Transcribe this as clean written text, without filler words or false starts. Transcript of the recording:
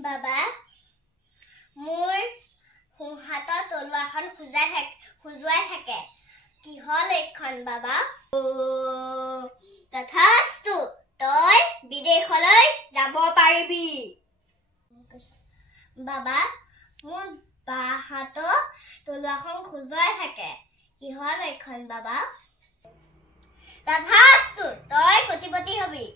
বাবা মোৰ হাতৰ তলুৱাখন খুজুৱাই থাকে কিহৰ লক্ষণ বাবা তথাস্তু তই বিদেশলৈ যাব পাৰিবি বাবা মোৰ বাঁ হাতৰ তলুৱাখন খুজুৱাই থাকে কিহৰ লক্ষণ বাবা তথাস্তু তই কোটিপতি হবি